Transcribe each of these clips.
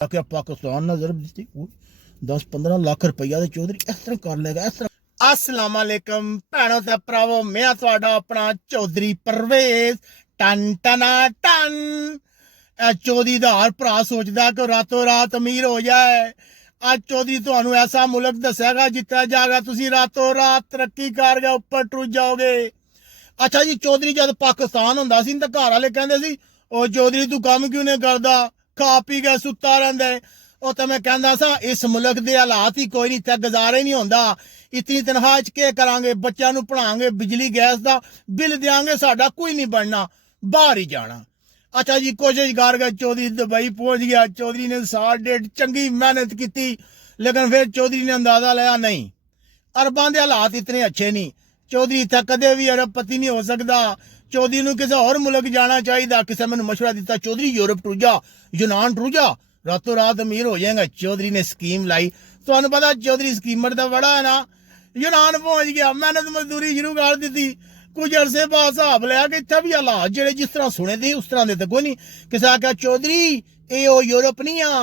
आख्या पाकिस्तान ने जरब दी 10-15 लाख रुपया चौधरी इस तरह कर लेगा इस तरह। अस्सलाम वालेकुम भैनों ते भरावो, मैं तुहाडा अपना चौधरी परवेज टन टना टन। चौधरी दा हर भरा सोचदा कि रातों रात अमीर हो जाए। अज चौधरी तुहानू ऐसा मुल्क दसेगा जिथे जागा तुसी रातों रात तरक्की कर गए, उपर टुर जाओगे। अच्छा जी, चौधरी जब पाकिस्तान हुंदा सी ते घर वाले कहंदे सी ओ चौधरी तू काम क्यों नहीं करदा, खा पी के सुता रहिंदा है। ਉਹ ਤਾਂ ਮੈਂ ਕਹਿੰਦਾ ਸਾਂ ਇਸ ਮੁਲਕ ਦੇ ਹਾਲਾਤ ਹੀ ਕੋਈ ਨਹੀਂ, ਤੇ ਗੁਜ਼ਾਰਾ ਹੀ ਨਹੀਂ ਹੁੰਦਾ। ਇਤਨੀ ਤਨਖਾਹ 'ਚ ਕੀ ਕਰਾਂਗੇ, ਬੱਚਿਆਂ ਨੂੰ ਪੜਾਵਾਂਗੇ, ਬਿਜਲੀ ਗੈਸ ਦਾ ਬਿੱਲ ਦਿਆਂਗੇ, ਸਾਡਾ ਕੋਈ ਨਹੀਂ ਬਣਨਾ, ਬਾਹਰ ਹੀ ਜਾਣਾ। ਅੱਛਾ ਜੀ, ਕੋਸ਼ਿਸ਼ ਕਰ ਗਿਆ ਚੌਧਰੀ ਦੁਬਈ ਪਹੁੰਚ ਗਿਆ। ਚੌਧਰੀ ਨੇ ਸਾਲ ਡੇਢ ਚੰਗੀ ਮਿਹਨਤ ਕੀਤੀ, ਲੇਕਿਨ ਫਿਰ ਚੌਧਰੀ ਨੇ ਅੰਦਾਜ਼ਾ ਲਾਇਆ ਨਹੀਂ, ਅਰਬਾਂ ਦੇ ਹਾਲਾਤ ਇਤਨੇ ਅੱਛੇ ਨਹੀਂ। ਚੌਧਰੀ ਇੱਥੇ ਕਦੇ ਵੀ ਅਰਬਪਤੀ ਨਹੀਂ ਹੋ ਸਕਦਾ। ਚੌਧਰੀ ਨੂੰ ਕਿਸੇ ਹੋਰ ਮੁਲਕ ਜਾਣਾ ਚਾਹੀਦਾ। ਕਿਸੇ ਮੈਨੂੰ ਮਸ਼ਵਰਾ ਦਿੱਤਾ ਚੌਧਰੀ ਯੂਰਪ ਟੁਰ ਜਾ, ਯੂਨਾਨ ਟੁਰ ਜਾ, रातों रात अमीर हो जाएगा। चौधरी ने स्कीम लाई, तो पता चौधरी स्कीमर का बड़ा है ना। यूनान पहुंच गया, मेहनत मजदूरी शुरू कर दी। कुछ अरसे बाद हिसाब लिया कि इतना भी हालात जेडे जिस तरह सुने थे उस तरह के कोई नहीं। किसी आख्या चौधरी ये यूरोप नहीं आ,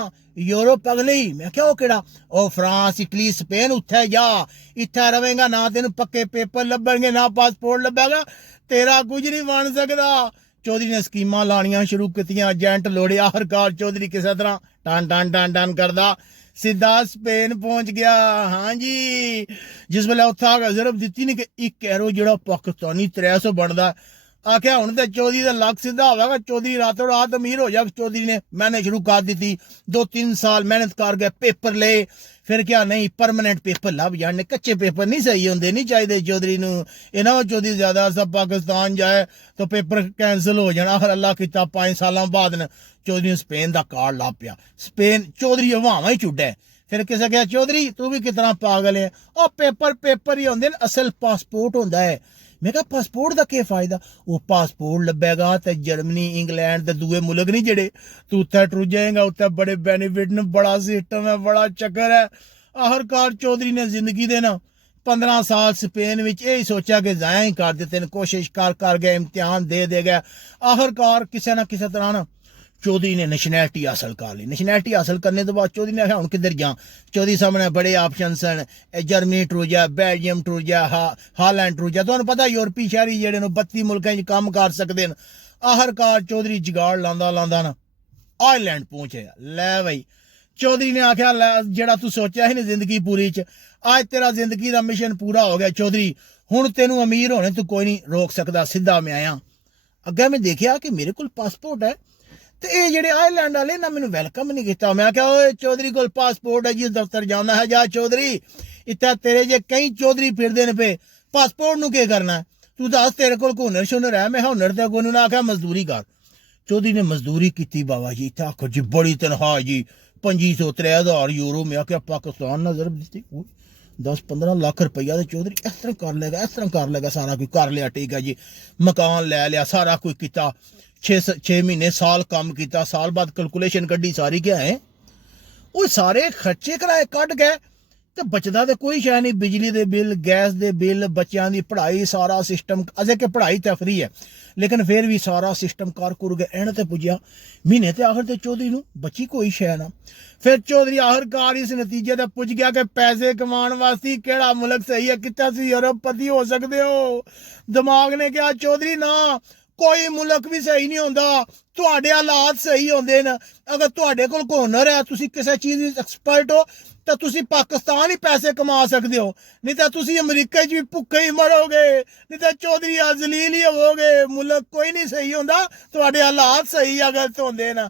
यूरोप अगले ही। मैं क्या केड़ा ओ फ्रांस इटली स्पेन, उत्थे जा, इत्थे रवेगा ना, तेन पक्के पेपर लभणगे ना, पासपोर्ट लभेगा, तेरा कुछ नहीं बन सकता। चौधरी ने स्कीमां लानियां शुरू कीतियां, एजेंट लोड़े। आखिरकार चौधरी किसी तरह टन टन टन टन करदा सीधा स्पेन पहुंच गया। हाँ जी, जिस वेले उत्थे आके जरब दित्ती नहीं कि 1 कैरो जो पाकिस्तानी 300 बनता, आख्या हुण ते चौधरी का लक सीधा होगा, चौधरी रातों रात अमीर हो जाएगा। चौधरी ने मेहनत शुरू कर दी। 2-3 साल मेहनत कर गए, पेपर ले, फिर क्या नहीं परमानेंट पेपर लभ जाने। कच्चे पेपर नहीं सही होंगे, नहीं चाहिए चौधरी नूं। इन्हां चौधरी ज्यादा अरसा पाकिस्तान जाए तो पेपर कैंसल हो जाना। आखिर अल्लाह किता 5 साल बाद चौधरी स्पेन का कार्ड ला पिया। स्पेन चौधरी हवावां ही चुड्डे। फिर किसी कहा चौधरी तू भी कितना पागल है, और पेपर ही होंगे, असल पासपोर्ट होंदा है। मैं कहा पासपोर्ट का क्या फायदा, वो पासपोर्ट लभेगा तो जर्मनी इंग्लैंड के दूए मुल्क नहीं जेडे, तू उत्थे टुर जाएगा, उत्थे बड़े बेनीफिट ने, बड़ा सिस्टम है, बड़ा चक्कर है। आखिरकार चौधरी ने जिंदगी दे ना 15 साल स्पेन में यही सोचा कि जाया ही कर देते हैं। कोशिश कर गए, इम्तिहान दे गए। आखिरकार किसी ना किसी तरह ना चौधरी ने नैशनैलिटी हासिल कर ली। नैशनैलिटी हासिल करने तो बाद चौधरी ने आखिया हुण किधर जा। चौधरी सामने बड़े ऑप्शन सन, जर्मनी टुर जा, बेल्जियम टुर जा, हालैंड टुर जा। तुहानूं पता यूरोपी शहरी जेहड़े ने 32 मुल्कां च काम कर सकते हैं। आखिरकार चौधरी जुगाड़ लांदा ना आयरलैंड पहुंचे। लै बई चौधरी ने आख्या जेड़ा तू सोचा ही नहीं जिंदगी पूरी च, आज तेरा जिंदगी का मिशन पूरा हो गया। चौधरी हुण तेनू अमीर होने तू कोई नहीं रोक सकता। सीधा मैं आया, अगे मैं देखिया कि मेरे को पासपोर्ट है, तो ये जेडे आयरलैंड वाले ना मैंने वेलकम नहीं किया। मैं क्या ओए चौधरी को पासपोर्ट है, जिस दफ्तर जाना है जा चौधरी, इतना तेरे जे कई चौधरी फिरदे ने पे, पासपोर्ट नू के करना है, तू दस तेरे को हुनर शुनर है। मैं हुनर ते कोई ना आख्या मजदूरी कर। चौधरी ने मजदूरी की बाबा जी, इतना आखो जी बड़ी तनख्वाह जी 2500-3000 यूरो। मैं क्या पाकिस्तान ने जरब दी 10-15 लाख रुपया चौधरी इस तरह कर लेगा, इस तरह कर लेगा। सारा कुछ कर लिया, ठीक है जी, मकान ले लिया, सारा कुछ किया। 6 महीने साल काम किया, साल बाद कैलकुलेशन कड्डी सारी क्या है, वो सारे खर्चे कराए कट गए, तो बचदा तो कोई शै नहीं। बिजली के बिल, गैस के बिल, बच्चों की पढ़ाई, सारा सिस्टम। अजे कि पढ़ाई तो फ्री है, लेकिन फिर भी सारा सिस्टम कर कुर गए। एंड ते पुज्या महीने ते आखिर ते चौधरी नूं बची कोई शै ना। फिर चौधरी आखिरकार इस नतीजे तक पुज गया कि पैसे कमाने वास्ते केड़ा मुल्क सही है, कितना तुसीं अरबपति हो सकते हो। दिमाग ने कहा चौधरी ना, कोई मुल्क भी सही नहीं होंदा, तुहाडे हालात सही होंदे न। अगर तुहाडे कोल हुनर है, तुसीं किसी चीज़ विच एक्सपर्ट हो, तो तुसीं पाकिस्तान ही पैसे कमा सकते हो, नहीं तो तुसीं अमरीका च भी भुक्खे ही मरोगे, नहीं तो चौधरी जलील ही होवोगे। मुल्क कोई नहीं सही होंदा, तुहाडे हालात सही अगर होंदे न।